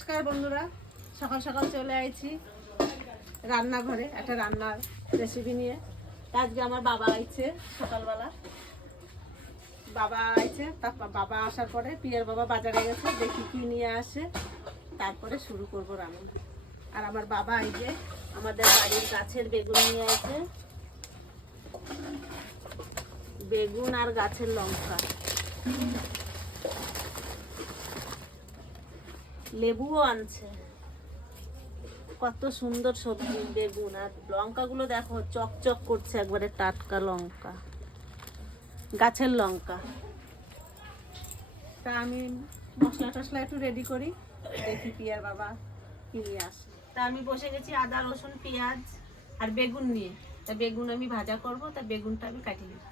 নমস্কার বন্ধুরা, সকাল সকাল চলে আইছি রান্নাঘরে একটা রান্নার রেসিপি নিয়ে। আজকে আমার বাবা আইছে, সকালবেলা বাবা আইছে। তারপর বাবা আসার পরে পিয়ার বাবা বাজারে গেছে, দেখি কি নিয়ে আসে, তারপরে শুরু করবো রান্না। আর আমার বাবা এই যে আমাদের বাড়ির গাছের বেগুন নিয়ে আসে, বেগুন আর গাছের লঙ্কা, লেবুও আনছে। কত সুন্দর সবজি, বেগুন আর লঙ্কাগুলো দেখো চকচক করছে, একবারে টাটকা লঙ্কা, গাছের লঙ্কা। তা আমি মশলা টশলা একটু রেডি করি, দেখি পিয়ার বাবা কি নিয়ে আসে। তা আমি বসে গেছি আদা রসুন পেঁয়াজ আর বেগুন নিয়ে। তা বেগুন আমি ভাজা করব, তা বেগুনটা আমি কাটিয়ে নিই।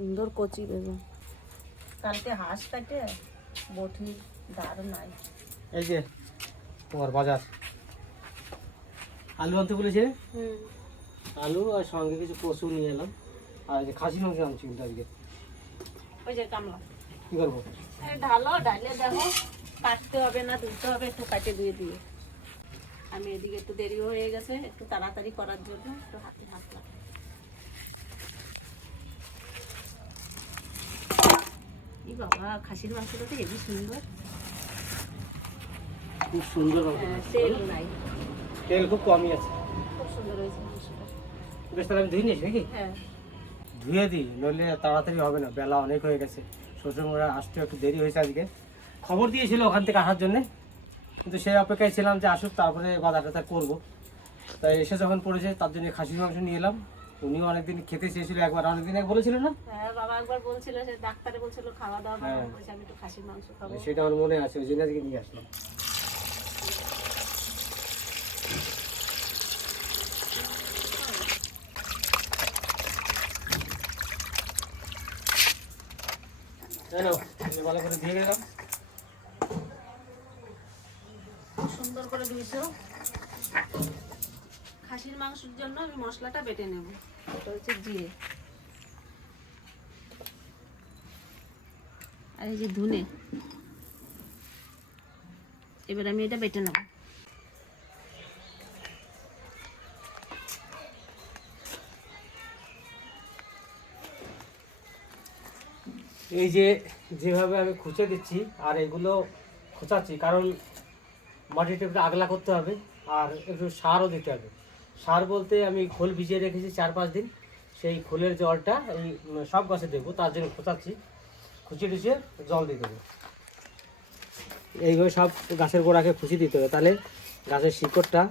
সুন্দর কচি বেগুন, কালকে হাঁস কাটে বটি দার নাই। এই যে তোমার বাজার আলু আনতে বলেছে, আলু আর সঙ্গে কিছু কচু নিয়ে এলাম। আর যে খাসি মাংস আনছি কিন্তু আজকে। ওই যে কামলা কি করবো, ঢালো, ডালে দেখো কাটতে হবে না, ধুতে হবে, একটু কাটে দিয়ে দিয়ে। আমি এদিকে একটু দেরি হয়ে গেছে, একটু তাড়াতাড়ি করার জন্য একটু হাতে হাত লাগাই। ই বাবা, খাসির মাংসটা তো হেবি সুন্দর, খুব সুন্দর। তেল নাই, তেল খুব কমই আছে, খুব সুন্দর হয়েছে মাংসটা। বেশ তাহলে আমি ধুয়ে নিয়েছি নাকি? হ্যাঁ, ধুয়ে দিই, নইলে তাড়াতাড়ি হবে না, বেলা অনেক হয়ে গেছে। শ্বশুরমশাই আসতে একটু দেরি হয়েছে আজকে। খবর দিয়েছিল ওখান থেকে আসার জন্যে, কিন্তু সেই অপেক্ষায় ছিলাম যে আসুক, তারপরে বাজারটা করবো। তাই এসে যখন পড়েছে, তার জন্য খাসির মাংস নিয়ে এলাম। উনিও অনেকদিন খেতে চেয়েছিল, একবার অনেকদিন আগে বলেছিল না? হ্যাঁ, বাবা একবার বলছিল, সে ডাক্তারে বলছিল খাওয়া দাওয়া বাবা বলছে আমি একটু খাসির মাংস খাবো। সেটা আমার মনে আছে, ওই জন্য আজকে নিয়ে আসলাম। ভালো করে দিয়ে গেলাম, সুন্দর করে ধুইছো। খাসির মাংসের জন্য আমি মশলাটা বেটে নেব। এটা হচ্ছে জিরে আর এই যে ধনে। এবার আমি এটা বেটে নেব। এই যে যেভাবে আমি খুঁচে দিচ্ছি আর এগুলো খোঁচাচ্ছি, কারণ মাটিটা একটু আগলা করতে হবে আর একটু সারও দিতে হবে। সার বলতে আমি খোল ভিজিয়ে রেখেছি 4-5 দিন, সেই খোলের জলটা এই সব গাছে দেবো, তার জন্য খোঁচাচ্ছি। খুঁচিয়ে টুচিয়ে জল দিয়ে দেবো। এইভাবে সব গাছের গোড়াকে খুঁচিয়ে দিতে হবে, তাহলে গাছের শিকড়টা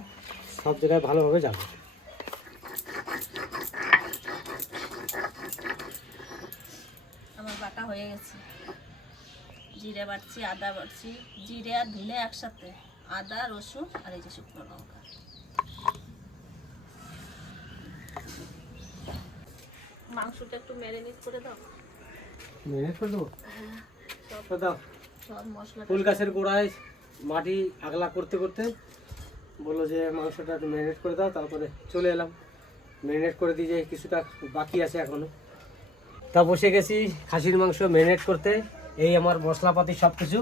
সব জায়গায় ভালোভাবে যাবে। আমার বাটা হয়ে গেছে, জিরে বাটছি, আদা বাটছি, জিরে আর ধনে একসাথে, আদা রসুন আর এই যে শুকনো লঙ্কা। মাংসটা একটু ম্যারিনেট করে দাও। ম্যারিনেট করে দেবো? হ্যাঁ, দাও। সব মশলা ফুল গাছের গোড়ায় মাটি আগলা করতে করতে বললো যে মাংসটা একটু ম্যারিনেট করে দাও, তারপরে চলে এলাম। ম্যারিনেট করে দিয়ে যে কিছুটা বাকি আছে এখনো। তা বসে গেছি খাসির মাংস ম্যারিনেট করতে। এই আমার মশলাপাতি সব কিছু।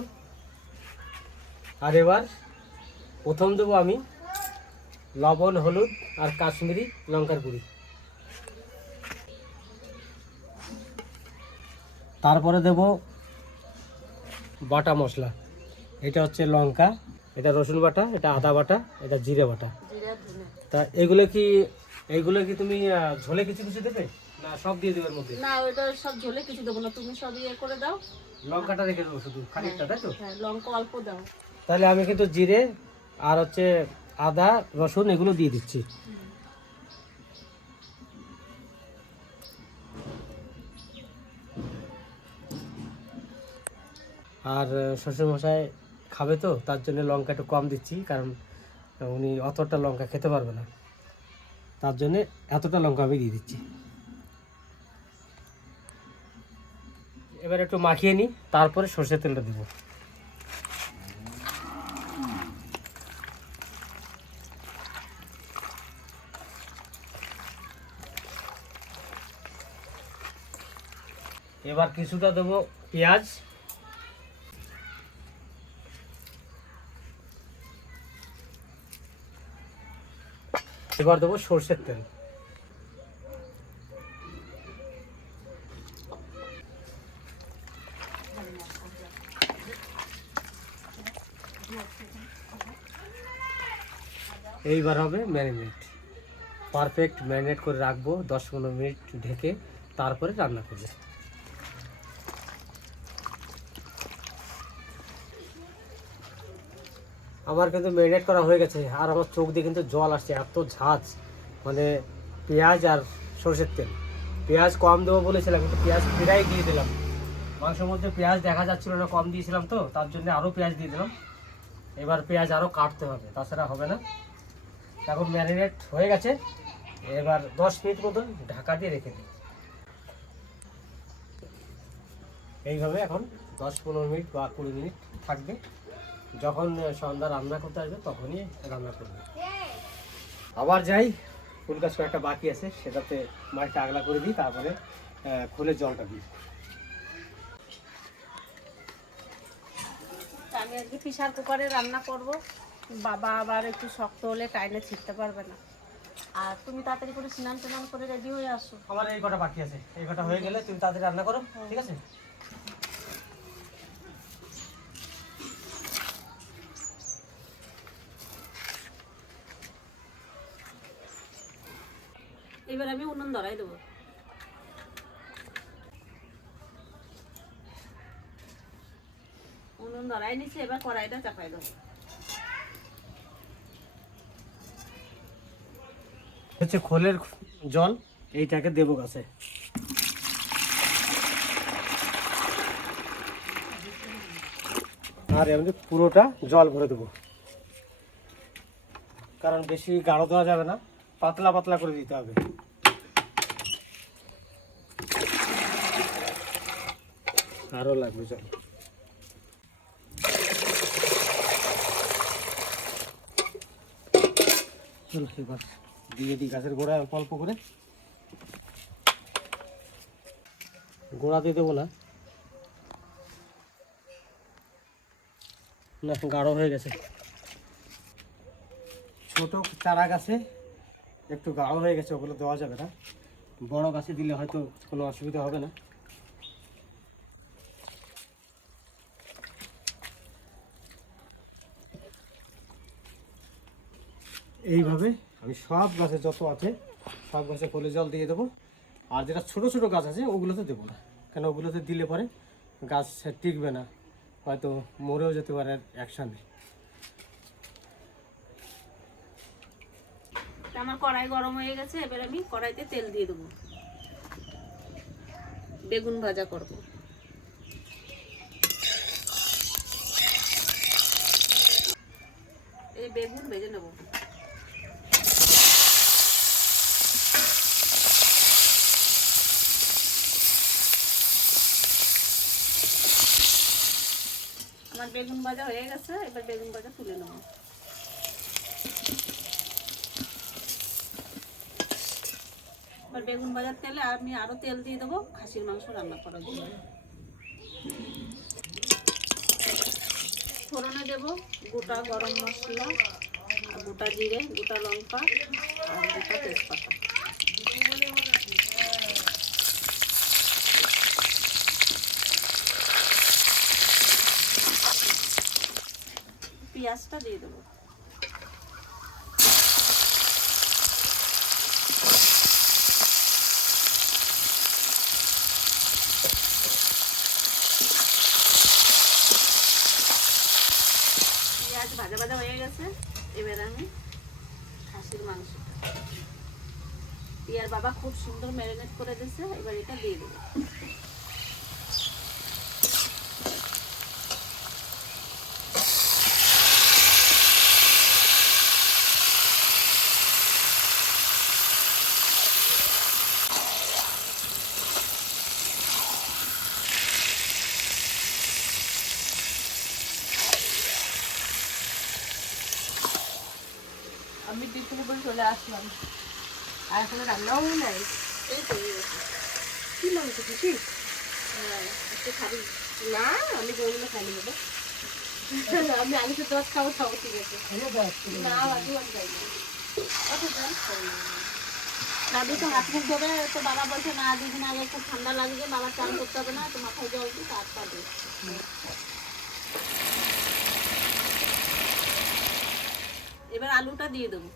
আর এবার প্রথম দেবো আমি লবণ, হলুদ আর কাশ্মীরি লঙ্কার গুঁড়ি। তারপরে দেব বাটা মশলা। এটা হচ্ছে লঙ্কা, এটা রসুন বাটা, এটা আদা বাটা, এটা জিরে বাটা। তা এইগুলো কি তুমি ঝোলে কিছু কিছু দেবে না সব দিয়ে দেবে এর মধ্যে? না, ওইটা সব ঝোলে কিছু দেবো না, তুমি সব ইয়ে করে দাও। লঙ্কাটা রেখে দেবো শুধু খানিকটা, তাই তো? হ্যাঁ, লঙ্কা অল্প দাও। তাহলে আমি কিন্তু জিরে আর হচ্ছে আদা রসুন এগুলো দিয়ে দিচ্ছি। আর শ্বশুরমশাই খাবে তো, তার জন্য লঙ্কা একটু কম দিচ্ছি, কারণ উনি অতটা লঙ্কা খেতে পারবে না, তার জন্যে এতটা লঙ্কা আমি দিয়ে দিচ্ছি। এবার একটু মাখিয়ে নিই, তারপরে সর্ষের তেলটা দিব। এবার কিছুটা দেবো পেঁয়াজ, এবার দেবো সর্ষের তেল। এইবার হবে ম্যারিনেট, পারফেক্ট ম্যারিনেট করে রাখবো 10-15 মিনিট ঢেকে, তারপরে রান্না করবো। আমার কিন্তু ম্যারিনেট করা হয়ে গেছে, আর আমার চোখ দিয়ে কিন্তু জল আসছে, এত ঝাঁজ, মানে পেঁয়াজ আর সরষের তেল। পেঁয়াজ কম দেবো বলেছিলাম, কিন্তু পেঁয়াজ প্রায় দিয়ে দিলাম। মাংসের মধ্যে পেঁয়াজ দেখা যাচ্ছিল না, কম দিয়েছিলাম তো, তার জন্য আরও পেঁয়াজ দিয়ে দিলাম। এবার পেঁয়াজ আরও কাটতে হবে, তাছাড়া হবে না। এখন ম্যারিনেট হয়ে গেছে, এবার 10 মিনিট মতন ঢাকা দিয়ে রেখে দিই। এইভাবে এখন 10-15 মিনিট বা 20 মিনিট থাকবে। যখন সন্ধ্যা রান্না করতে আসবে তখনই রান্না করবে। আবার যাই, ফুল গাছ কয়েকটা বাকি আছে, সেটাতে মাছটা আগলা করে দিই, তারপরে খোলের জলটা দিই। আমি আজকে প্রেসার কুকারে রান্না করব। বাবা আবার একটু শক্ত হলে টাইনে ছিটতে পারবে না। আর তুমি তাড়াতাড়ি করে স্নান টান করে রেডি হয়ে আসো। আমার এই কটা বাকি আছে, এই কটা হয়ে গেলে তুমি তাড়াতাড়ি রান্না করো, ঠিক আছে? এবার আমি উনুন ধরাই দেবো। উনুন ধরাই নিচ্ছে, এবার কড়াইটা চাপাই দেবো। হচ্ছে খোলের জল, এইটাকে দেবো গাছে। আর এমনি পুরোটা জল ভরে দেবো, কারণ বেশি গাঢ় দেওয়া যাবে না, পাতলা পাতলা করে দিতে হবে। আরও লাগবে জল। চল এবার দিয়ে দিই গাছের গোড়ায় অল্প অল্প করে। গোড়া দিয়ে দেবো না, না গাঢ় হয়ে গেছে। ছোট চারা গাছে একটু গাঢ় হয়ে গেছে, ওগুলো দেওয়া যাবে না। বড় গাছে দিলে হয়তো কোনো অসুবিধা হবে না। এইভাবে আমি সব গাছে যত আছে সব গাছে খোলে জল দিয়ে দেবো। আর যেটা ছোট ছোট গাছ আছে ওগুলোতে দেবো না, কেন ওগুলোতে দিলে পরে গাছ টিকবে না, হয়তো মরেও যেতে পারে একসাথে। আমার কড়াই গরম হয়ে গেছে, এবার আমি কড়াইতে তেল দিয়ে দেবো। বেগুন ভাজা করব। এই বেগুন ভেজে নেব। আমার বেগুন ভাজা হয়ে গেছে, এবার বেগুন ভাজা তুলে নেব। এবার বেগুন ভাজার তেলে আমি আরো তেল দিয়ে দেবো খাসির মাংস রান্না করার জন্য। ফোড়নে দেব গোটা গরম মশলা, গোটা জিরে, গোটা লঙ্কা আর গোটা তেজপাতা। পেঁয়াজটা দিয়ে দেবো। পেঁয়াজ ভাজা ভাজা হয়ে গেছে, এবার আমি খাসির মাংসটা, টিয়ার বাবা খুব সুন্দর ম্যারিনেট করে দিয়েছে, এবার এটা দিয়ে দেবো। টিফিনে করে চলে আসলাম, আর এখনো রান্নাও নাই। এই তো কি মাংস খুশি? হ্যাঁ, একটু খাবি? না, আমি গরুগুলো খাইনি বাবা। আমি আলু সেদ্ধ ভাত খাবো, খাবো, ঠিক আছে। না, বাকি আমি খাইনি। দাদু তো হাত মুখ ধরে, তো বাবা বলছে না দুদিন আগে একটু ঠান্ডা লাগবে, বাবা চান করতে হবে না, তো মাথায় জল দিই তার পাবে। এবার আলুটা দিয়ে দেবো।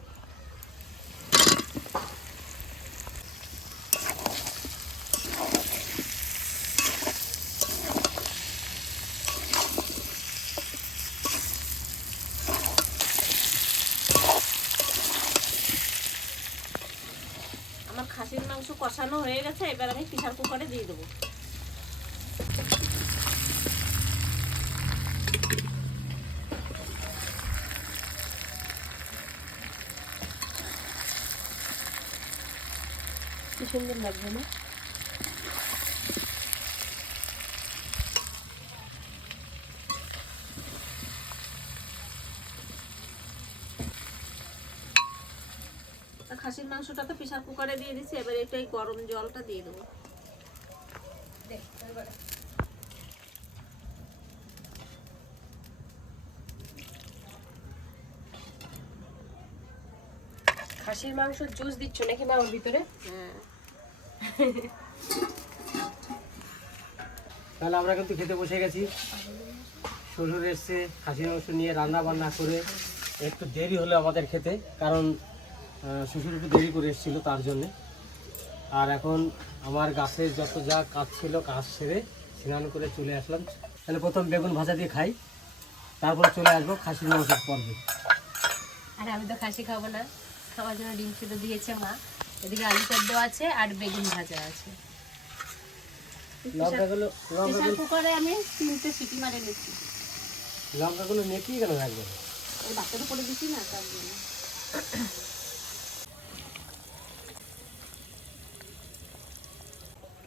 আমার খাসির মাংস কষানো হয়ে গেছে, এবার আমি প্রেসার কুকারে দিয়ে দেবো। কি সুন্দর লাগবে না? খাসির মাংসটা তো প্রেসার কুকারে দিয়ে দিচ্ছি, এবার এটাই গরম জলটা দিয়ে দেবো। খাসির মাংস জুস দিচ্ছ নাকি মা ওর ভিতরে? হ্যাঁ, তাহলে আমরা কিন্তু খেতে বসে গেছি। শ্বশুর এসছে খাসির মাংস নিয়ে রান্না বান্না করে, একটু দেরি হলো আমাদের খেতে, কারণ শ্বশুর একটু দেরি করে এসেছিলো তার জন্যে। আর এখন আমার গাছের যত যা কাজ ছিল কাজ সেরে স্নান করে চলে আসলাম। তাহলে প্রথম বেগুন ভাজা দিয়ে খাই, তারপরে চলে আসবো খাসির মাংসের পর্বে। আর আমি তো খাসি খাবো না, খাওয়ার জন্য ডিম সিদ্ধ দিয়েছে মা। এদিকে আলু সেদ্ধ আছে আর বেগুন ভাজা আছে। লঙ্কাগুলো প্রেসার কুকারে আমি 3টে সিটি মারে নিচ্ছি। লঙ্কাগুলো নেকিয়ে কেন রাখবো? ওই বাচ্চাটা করে দিচ্ছি না, তার জন্য।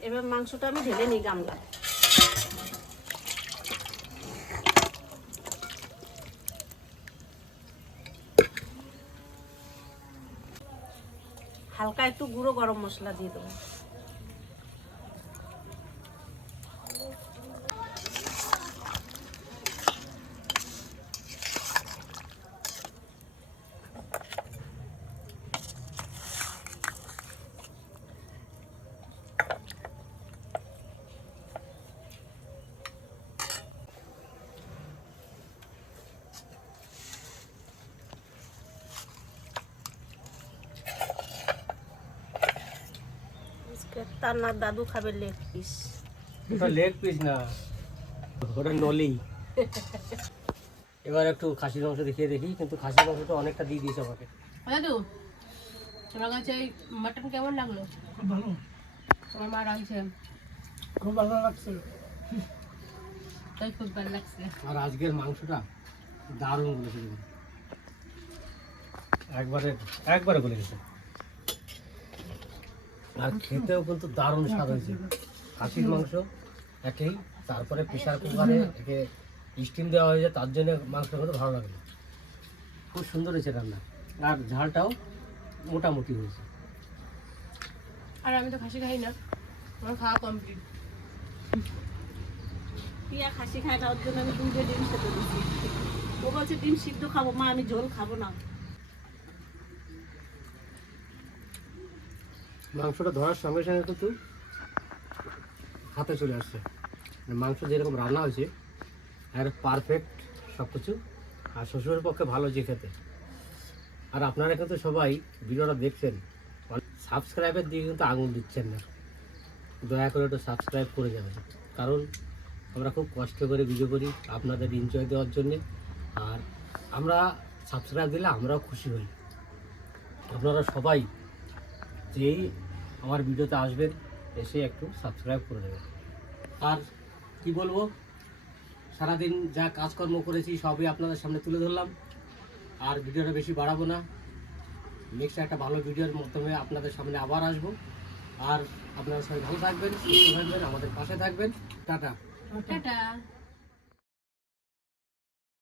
এবার মাংসটা আমি ঢেলে নিই গামলা। হালকা একটু গুঁড়ো গরম মশলা দিয়ে দেবো। তার না দাদু খাবে লেগ পিস। ওটা লেগ পিস না, ওটা নলি। এবার একটু খাসির মাংস দেখিয়ে দেখি, কিন্তু খাসির মাংসটা অনেকটা দিয়ে দিয়েছে আমাকে। দাদু, তোমার কাছে এই মাটন কেমন লাগলো? খুব ভালো, তোমার মা রাঁধছে, খুব ভালো লাগছে। তাই খুব ভালো লাগছে। আর আজকের মাংসটা দারুণ বলেছে, একবারে একবারে বলে গেছে। আর খেতেও কিন্তু দারুণ স্বাদ হয়েছে। খাসির মাংস একেই, তারপরে প্রেসার কুকারে একে স্টিম দেওয়া হয়েছে, তার জন্য মাংসটা কিন্তু ভালো লাগে। খুব সুন্দর হয়েছে রান্না, আর ঝালটাও মোটামুটি হয়েছে। আর আমি তো খাসি খাই না, আমার খাওয়া কমপ্লিট। পিয়া খাসি খায় না, ওর জন্য আমি 2টে ডিম সেদ্ধ দিচ্ছি। ও বলছে ডিম সিদ্ধ খাবো মা, আমি ঝোল খাবো না। মাংসটা ধরার সঙ্গে সঙ্গে কিন্তু হাতে চলে আসছে, মাংস যেরকম রান্না হয়েছে আর পারফেক্ট সব কিছু। আর শ্বশুরের পক্ষে ভালো যে খেতে। আর আপনারা কিন্তু সবাই ভিডিওটা দেখছেন, সাবস্ক্রাইবের দিকে কিন্তু আঙুল দিচ্ছেন না। দয়া করে একটু সাবস্ক্রাইব করে যাবেন, কারণ আমরা খুব কষ্ট করে ভিডিও করি আপনাদের এনজয় দেওয়ার জন্যে। আর আমরা সাবস্ক্রাইব দিলে আমরাও খুশি হই। আপনারা সবাই যেই আমার ভিডিওতে আসবেন এসে একটু সাবস্ক্রাইব করে দেবেন। আর কি বলবো, সারাদিন যা কাজকর্ম করেছি সবই আপনাদের সামনে তুলে ধরলাম। আর ভিডিওটা বেশি বাড়াবো না, নেক্সট একটা ভালো ভিডিওর মাধ্যমে আপনাদের সামনে আবার আসবো। আর আপনারা সবাই ভালো থাকবেন, সুস্থ থাকবেন, আমাদের পাশে থাকবেন। টাটা। টাটা।